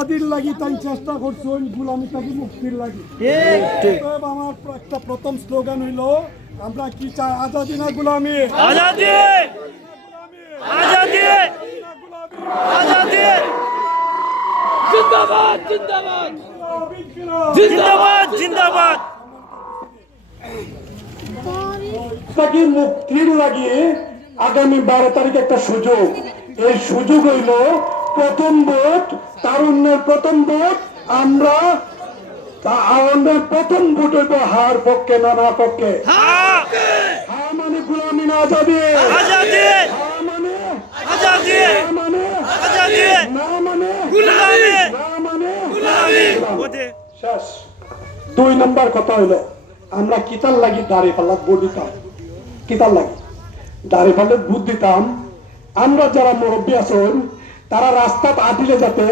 স্বাধীন লাগি তাই চেষ্টা করছো গুলামি থেকে মুক্তির লাগি। আমার একটা প্রথম স্লোগান হইল আমরা কি চাই, আজাদি না গুলামি, আজাদি আজাদি আজাদি জিন্দাবাদ জিন্দাবাদ জিন্দাবাদ জিন্দাবাদ। তাকে মুক্তির লাগি আগামী 12 তারিখ একটা সুযোগ, এই সুযোগ হইল প্রথম ভোট, তারুণ্যের প্রথম ভোট। আমরা আমাদের প্রথম ভোট হইব হার পক্ষে না না পক্ষে। হ্যাঁ মানে গুলামি না আজাদি, আজাদি হ্যাঁ মানে আজাদি, মানে আজাদি না মানে গুলামি, না মানে গুলামি। শেষ। 2 নম্বর কথা হইলো আমরা কিতার লাগি দাঁড়িয়ে পাল্লা ভোট দিতাম, কিতার লাগি দাঁড়িয়ে পাল্লে ভোট দিতাম। আমরা যারা মুরব্বী আছেন তারা রাস্তা আদিলে যাতে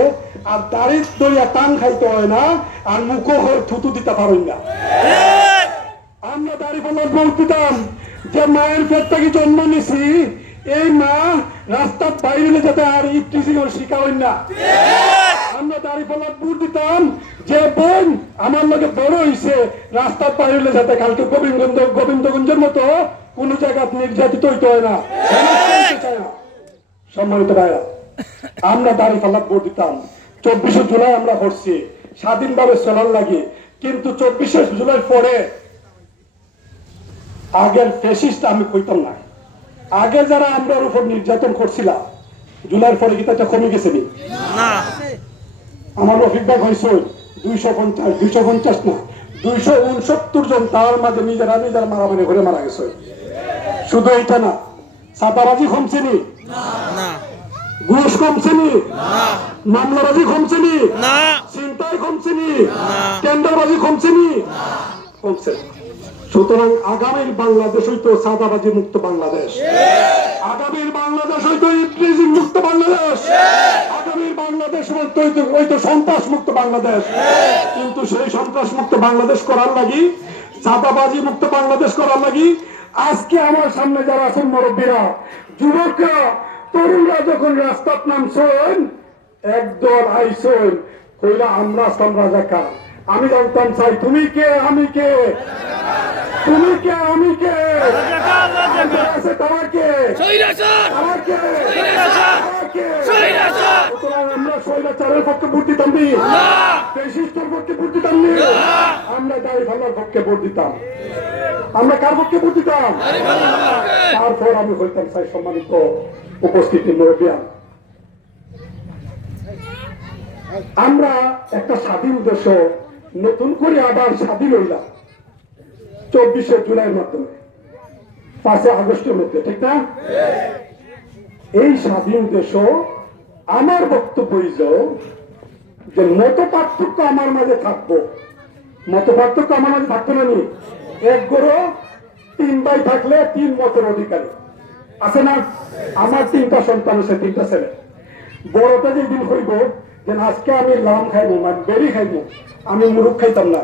আর দাড়ি দরিয়া টান খাইতে হয় না, আর মুখো থুতু দিতে পারেন না। আমরা দাড়ি পাল্লার ভোট দিতাম যে মায়ের পেট থেকে জন্ম নিছি, এই মা রাস্তার বাইরে যাতে আর ইফটিজিং শিখাবেন না। আমরা দাড়ি পাল্লার ভোট দিতাম যে বোন আমার লগে বড় হইছে, রাস্তার বাইরে যাতে কালকে গোবিন্দগঞ্জের মতো কোন জায়গা নির্যাতিত হইতে হয় না। সম্মানিত ভাইরা, আমরা দাড়ি পাল্লার ভোট দিতাম। 24শে জুলাই আমরা করছি স্বাধীনভাবে চলার লাগে, কিন্তু 24শে জুলাই পরে আগের ফ্যাসিস্ট আমি কইতাম না। আগে যারা আমরার উপর নির্যাতন করছিলাম জুলাইয়ের পরে কি তাটা কমে গেছে না? আমার রফিক ভাই হয়েছে 250 না 269 জন, তার মাঝে নিজেরা মারামারি ঘুরে মারা গেছে। শুধু এইটা না, সাদাবাজি কমছেনি, ঘুষ কমছেনি, মামলাবাজি কমছেনি, চিন্তায় কমছেনি, টেন্ডারবাজি কমছেনি, কমছে। সুতরাং আগামীর বাংলাদেশ হইতো সাদাবাজি মুক্ত বাংলাদেশ, আগামীর বাংলাদেশ হইতো ইফটিজিং মুক্ত বাংলাদেশ, আগামীর বাংলাদেশ হইতো সন্ত্রাস মুক্ত বাংলাদেশ। কিন্তু সেই সন্ত্রাস মুক্ত বাংলাদেশ করার লাগি, সাদাবাজি মুক্ত বাংলাদেশ করার লাগি আজকে আমার সামনে যারা আছেন মুরব্বীরা, যুবকরা, তরুণরা যখন রাস্তার নামছেন একদল আইসেন কইলা আমরা আসলাম রাজাকার। আমি জানতাম চাই তুমি কে আমি কে, তুমি কে আমি কে, আছে তোমাকে আমাকে আমরা স্বৈরাচারের পক্ষে ভোট দিতাম নি, ফ্যাসিস্টের পক্ষে ভোট দিতাম নি, আমরা দাড়ি ভাল্লার পক্ষে ভোট দিতাম। আমরা কার পক্ষে ভোট দিতাম? তারপর আমি হইতাম চাই সম্মানিত উপস্থিতি মুরব্বিয়ান, আমরা একটা স্বাধীন দেশ নতুন করে আবার স্বাধীন হইলাম 24শে জুলাইয়ের মাধ্যমে, 5 আগস্টের মধ্যে, ঠিক না? এই স্বাধীন দেশ আমার বক্তব্য হইল যে মত পার্থক্য আমার মাঝে থাকবো, মত পার্থক্য আমার মাঝে থাকতো না নি। 1 গরো 3 ভাই থাকলে 3 মতের অধিকারী আছে না? আমার 3টা সন্তান আছে, 3টা ছেলে। বড়টা যেদিন হইব যে আজকে আমি লাম খাইবো, মানে বেরি খাইবো, আমি মুরুখ খাইতাম না।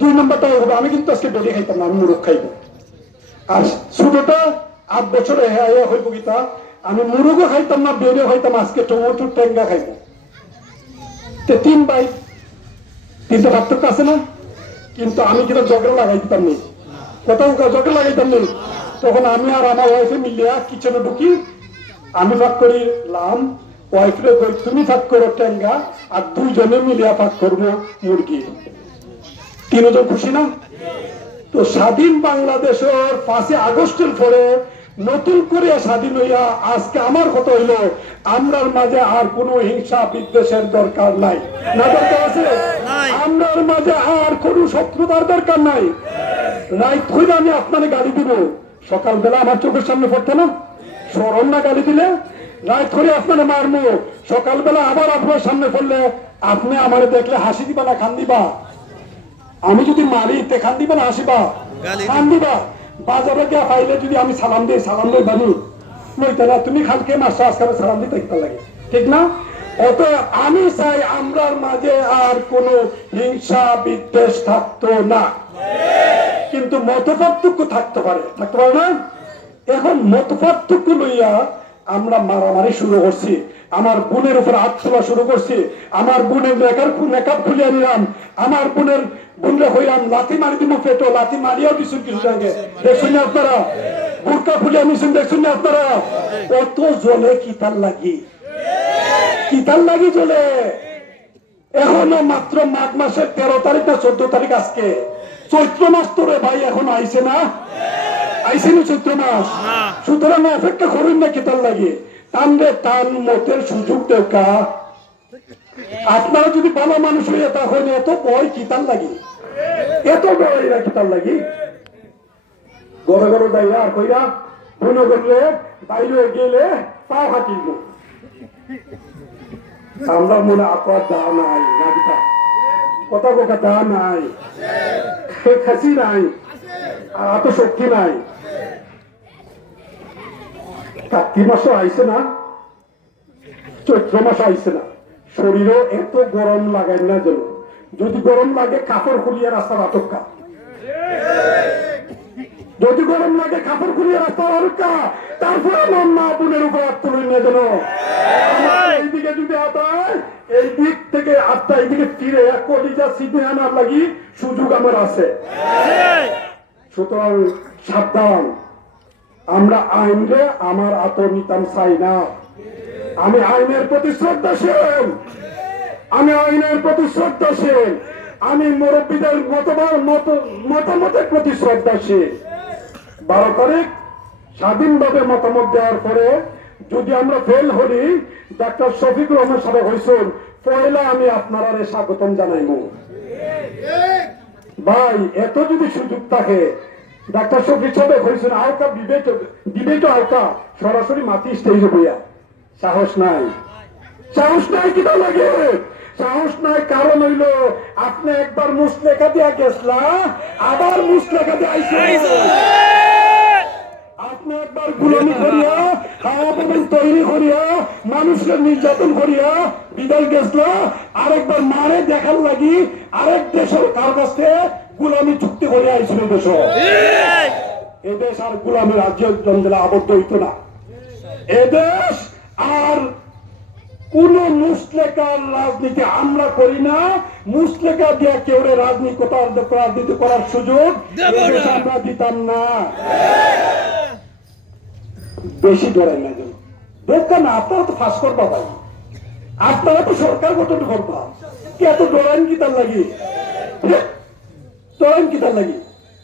2 নম্বরটা হবে আমি কিন্তু আজকে বেরি খাইতাম না, আমি মুরুখ খাইবো। আর ছোটটা 8 বছরে হইব গীতা, আমি মুরুগও খাইতাম না, বেরিও খাইতাম, আজকে টমেটো টেঙ্গা খাইবো। 3 ভাই, 3টা পার্থক্য আছে না? কিন্তু আমি কিন্তু ঝগড়া লাগাই দিতাম নি, কোথাও ঝগড়া লাগাইতাম নি। তখন আমি আর আমার ওয়াইফে মিলিয়া কিচেনে ঢুকি, আমি ভাগ করি লাম, ওয়াইফরে কই তুমি ভাগ করো টেঙ্গা, আর 2 জনে মিলিয়া ভাগ করবো মুরগি। 3 জন খুশি না? তো স্বাধীন বাংলাদেশের 5 আগস্টের পরে নতুন করে স্বাধীন হইয়া আজকে আমার কথা হইল আমরার মাঝে আর কোন হিংসা বিদ্বেষের দরকার নাই। না দরকার আছে? আমরার মাঝে আর কোন শত্রুতার দরকার নাই। রাইত হইলে আমি আপনারে গালি দিব, সকালবেলা আমার চোখের সামনে পড়তো না, স্মরণ না গালি দিলে? রাইত করে আপনারা মারবো, সকালবেলা আবার আপনার সামনে পড়লে আপনি আমারে দেখলে হাসি দিবা না খান দিবা? আমি যদি মারি তে খান দিবা না হাসিবা? খান দিবা। বাজারে গিয়া পাইলে যদি আমি সালাম দিই, সালাম লই বানি লইতে না, তুমি খালকে মাসে আজকাল সালাম দিতে একটা লাগে, ঠিক না? অত আমি চাই আমরার মাঝে আর কোন হিংসা বিদ্বেষ থাকতো না, কিন্তু মত পার্থক্য থাকতে পারে, থাকতে পারে না? এখন মত পার্থক্য লইয়া আমরা মারামারি শুরু করছি, আমার বোনের উপর হাত তোলা শুরু করছি, আমার বোনের মেকআপ খুলিয়ে নিলাম, আমার বোনরে হইলাম লাথি মারি দিব পেটো, লাথি মারিয়াও দিচ্ছেন কিছু আগে, দেখছেন না আপনারা? বুরকা খুলিয়ে নিছেন, দেখছেন না আপনারা? কত জলে কিতার লাগি জলে। এখনো মাত্র মাঘ মাসের 13 তারিখ না 14 তারিখ, আজকে চৈত্র মাস তোরে ভাই এখনো আইছে না, আইসিনি চৈত্র মাস। সুতরাং অপেক্ষা করুন না কিতার লাগে, টানলে টান মতের সুযোগ দেখা। আপনারা যদি ভালো মানুষ হইয়া তখন এত ভয় কিতার লাগে, এত ভয় না কিতার লাগে। গড়ে গড়ে দাইরা আর কইরা মনে করলে বাইরে গেলে পাও হাতিব। আমরা মনে আপনার দা নাই না দিতা, কথা কথা দা নাই, খাসি নাই, আর এত শক্তি নাই। কার্তিক মাসও আইসে না, চৈত্র মাস আইসে না, শরীরেও এত গরম লাগাই না যেন। যদি গরম লাগে কাপড় খুলিয়ে রাস্তার আটকা, যদি গরম লাগে কাপড় খুলিয়ে রাস্তার আটকা, তারপরে মন মা বোনের উপর হাত তুলেন না যেন। এইদিকে যদি আতায়, এই দিক থেকে আটটা এইদিকে ফিরে কলিজা সিধে আনার লাগি সুযোগ আমার আছে। সুতরাং সাবধান, আমরা আইনরে আমার আতর নিতাম চাই না। আমি আইনের প্রতি শ্রদ্ধাশীল, আমি আইনের প্রতি শ্রদ্ধাশীল, আমি মুরব্বীদের মতামতের প্রতি শ্রদ্ধাশীল। 12 তারিখ স্বাধীনভাবে মতামত দেওয়ার পরে যদি আমরা ফেল হই, ডাক্তার শফিকুর রহমান সাহেব হয়েছেন পয়লা, আমি আপনারা স্বাগতম জানাইব। ভাই এত যদি সুযোগ থাকে, ডাক্তার শফিক সাহেব হয়েছেন আলকা ডিবেট আলকা সরাসরি মাটি স্টেজে বইয়া, সাহস নাই, সাহস নাই কিনা লাগে, সাহস নাই। কারণ হইল আপনি একবার মুসলেখা দিয়া গেছলা, আবার মুসলেখা দিয়ে আইসে। আপনি একবার গুলামি করিয়া, তৈরি করিয়া, মানুষকে নির্যাতন করিয়া বিদায় গেছলা, আরেকবার মারে দেখার লাগি আরেক দেশের কার কাছে গুলামি চুক্তি করে আইছিল দেশ। এদেশ আর গুলামের রাজ্য জঞ্জালে আবদ্ধ হইত না। এদেশ আর কোন মুসলেকার রাজনীতি আমরা করি না। মুসলেকা দিয়ে কেউ রাজনীতি করার সুযোগ আমরা দিতাম না। বেশি ডরাই না যেন দরকার না, আপনারা তো ফাঁস করবা ভাই, আপনারা তো সরকার গঠন করবা, এত ডরাইন কি তার লাগি, ডরাইন কি তার লাগি।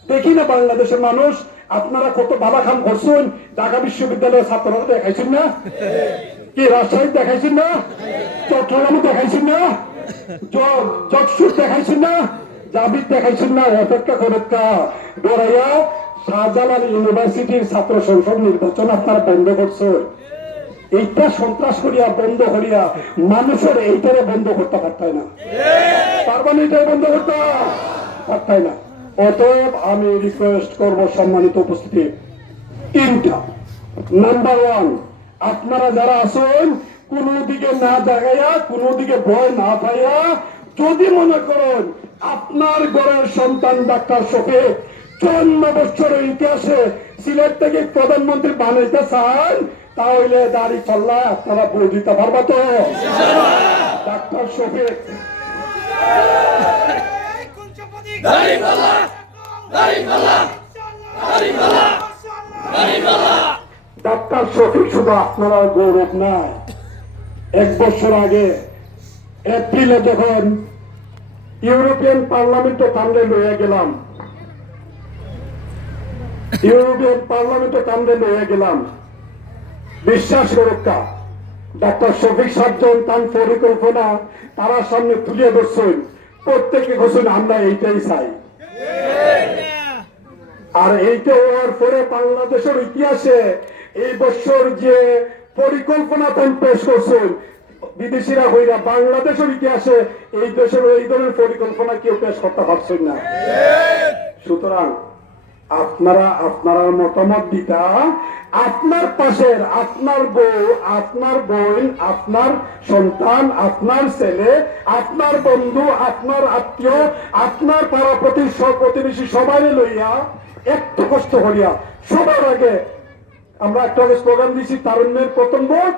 দেখি না বাংলাদেশের মানুষ আপনারা কত বাবা খাম করছেন, ঢাকা বিশ্ববিদ্যালয়ের ছাত্ররা দেখাইছেন না, কি রাজশাহী দেখাইছেন না, চট্টগ্রামে দেখাইছেন না, যশোর দেখাইছেন না, জাবির দেখাইছেন না। অপেক্ষা করেক্কা ডরাইয়া শাহজালাল ইউনিভার্সিটির ছাত্র সংসদ নির্বাচন আপনারা বন্ধ করছেন। এইটা সন্ত্রাস করিয়া বন্ধ করিয়া মানুষের এইটারে বন্ধ করতে পারতাই না, পারবেন, এইটারে বন্ধ করতে পারতাই না। অতএব আমি রিকোয়েস্ট করব সম্মানিত উপস্থিতি, তিনটা। নাম্বার 1, আপনারা যারা আছেন কোন দিকে না জাগাইয়া, কোন দিকে ভয় না পাইয়া, যদি মনে করেন আপনার ঘরের সন্তান ডাক্তার শফিক 54 বছরের ইতিহাসে সিলেট থেকে প্রধানমন্ত্রী বানাইতে চান, তাহলে দাড়ি পাল্লা আপনারা বলে দিতে পারবা তো? ডাক্তার শফিক ডাক্তার শফিক শুধু আপনারা গৌরব নাই। 1 বছর আগে এপ্রিলে যখন ইউরোপিয়ান পার্লামেন্টে কামড়ে লইয়া গেলাম, বিশ্বাস করুকা ডাক্তার শফিক সাহেব তার পরিকল্পনা তারা সামনে তুলে ধরছেন, প্রত্যেকে ঘোষণ আমরা এইটাই চাই। আর এইটা হওয়ার পরে বাংলাদেশের ইতিহাসে এই বছর যে পরিকল্পনা পেশ করছেন বিদেশিরা হইরা, বাংলাদেশের ইতিহাসে এই দেশের এই ধরনের পরিকল্পনা কেউ পেশ করতে পারছেন না। সুতরাং আপনারা মতামত দিতা, আপনার পাশের আপনার বউ, আপনার বোন, আপনার সন্তান, আপনার ছেলে, আপনার বন্ধু, আপনার আত্মীয়, আপনার পাড়া প্রতিবেশী সবাই লইয়া একটু কষ্ট করিয়া সবার আগে আমরা একটা স্লোগান দিয়েছি, তারুণ্যের প্রথম ভোট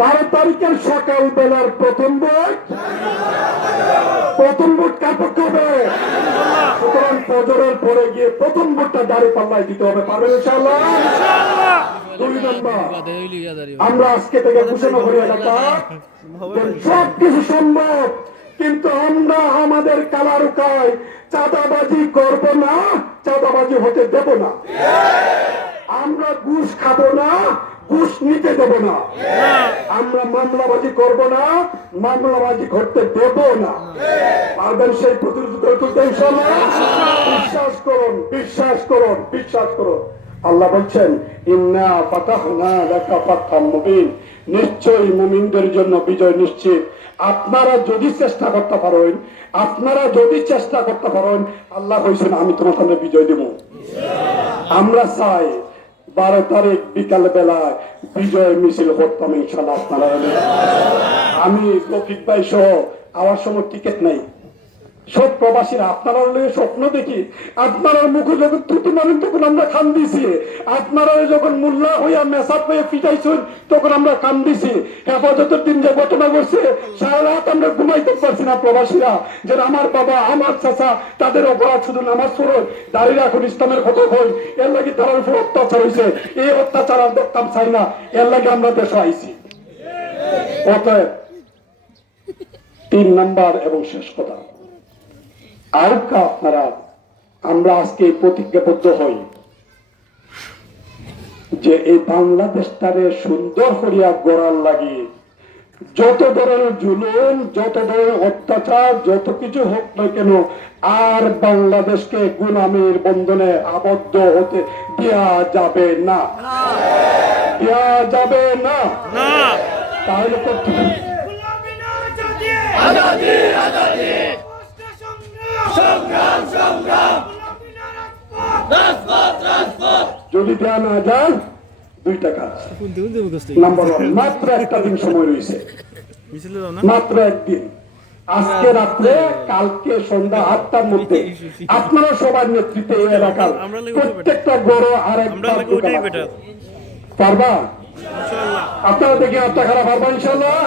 12 তারিখের সকাল বেলার প্রথম ভোট কার পক্ষে হবে? সুতরাং ফজরের পরে গিয়ে প্রথম ভোটটা দাঁড়িপাল্লায় দিতে হবে। পারবেন ইনশাআল্লাহ? 2 নম্বর, আমরা আজকে থেকে ঘোষণা করি এলাকা সব কিছু সম্ভব, কিন্তু আমরা আমাদের কালারুকায় চাঁদাবাজি করব না, চাঁদাবাজি হতে দেব না। আমরা ঘুষ খাবো না, ঘুষ নিতে দেব না। আমরা মামলাবাজি করব না, মামলাবাজি করতে দেব না। পারবেন সেই প্রতিযোগিতা করতে ইনশাআল্লাহ? বিশ্বাস করুন, বিশ্বাস করুন, বিশ্বাস করুন। আল্লাহ বলছেন, ইন্না ফাতাহনা লাকা ফাতহাম মুবিন, নিশ্চয়ই মুমিনদের জন্য বিজয় নিশ্চিত। আপনারা যদি চেষ্টা করতে পারেন, আপনারা যদি চেষ্টা করতে পারেন, আল্লাহ কইছেন আমি তোমাদের বিজয় দেব। আমরা চাই 12 তারিখ বিকাল বেলায় বিজয় মিছিল করতাম ইনশাআল্লাহ। আপনারা এলে আমি রফিক ভাই সহ আমার সময় টিকিট নাই। সব প্রবাসীরা আপনারা স্বপ্ন দেখি, আপনারা মুখে যখন তুটি মারেন তখন আমরা কান দিছি, আপনারা যখন মোল্লা হইয়া মেসাপ হয়ে পিটাইছেন তখন আমরা কান দিছি। হেফাজতের দিন যে ঘটনা করছে সারা রাত আমরা ঘুমাইতে পারছি না প্রবাসীরা, যে আমার বাবা আমার চাচা তাদের অপরাধ শুধু নামাজ পড়ে দাঁড়িয়ে এখন ইসলামের কথা কই, এর লাগে তার উপর অত্যাচার হয়েছে। এই অত্যাচার আর দেখতাম চাই না, এর লাগে আমরা দেশে আইছি। অতএব 3 নাম্বার এবং শেষ কথা, আরেকটা আপনারা আমরা আজকে প্রতিজ্ঞাবদ্ধ হই যে এই বাংলাদেশটারে সুন্দর করিয়া গড়ার লাগে যত ধরনের জুলুম, যত ধরনের অত্যাচার, যত কিছু হোক না কেন, আর বাংলাদেশকে গুলামের বন্ধনে আবদ্ধ হতে দেয়া যাবে না, দেয়া যাবে না। তাহলে করতে হবে যদি দেওয়া না যায় 2 টাকা। নাম্বার 1, মাত্র একটা দিন সময় রয়েছে, মাত্র একদিন। আজকে রাত্রে কালকে সন্ধ্যা 8টার মধ্যে আপনারা সবার নেতৃত্বে এই এলাকার প্রত্যেকটা গড়ে আরেকবার পারবা? আপনারা দেখে আপনার খারাপ পারবা ইনশাআল্লাহ?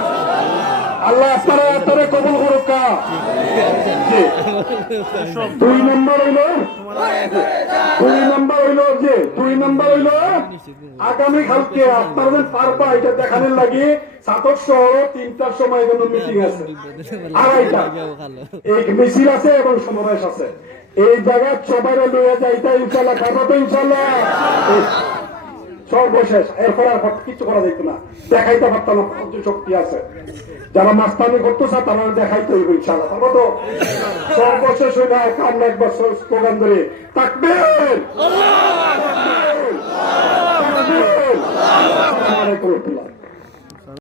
আল্লাহ আপনারা আপনারা কবুল করুক। 2 নম্বর হইল আগামী কালকে আপনাদের পারবা এটা দেখানোর লাগে সাতক শহর 3টার সময় এখানে মিটিং আছে, 2:30টা এই মিছিল আছে এবং সমাবেশ আছে। এই জায়গায় সবাই লইয়া যাইতা ইনশাআল্লাহ, খাবো তো ইনশাআল্লাহ। সর্বশেষ, এরপর আর কিছু করা যাইত না, দেখাইতে পারতাম না শক্তি আছে। যারা মাস্তানি করতেছে তারা দেখাইতে হইব ইনশাআল্লাহ, পারবো তো? সর্বশেষ হইলে আমরা একবার স্লোগান ধরে তাকবীর, আল্লাহু আকবার, আল্লাহু আকবার।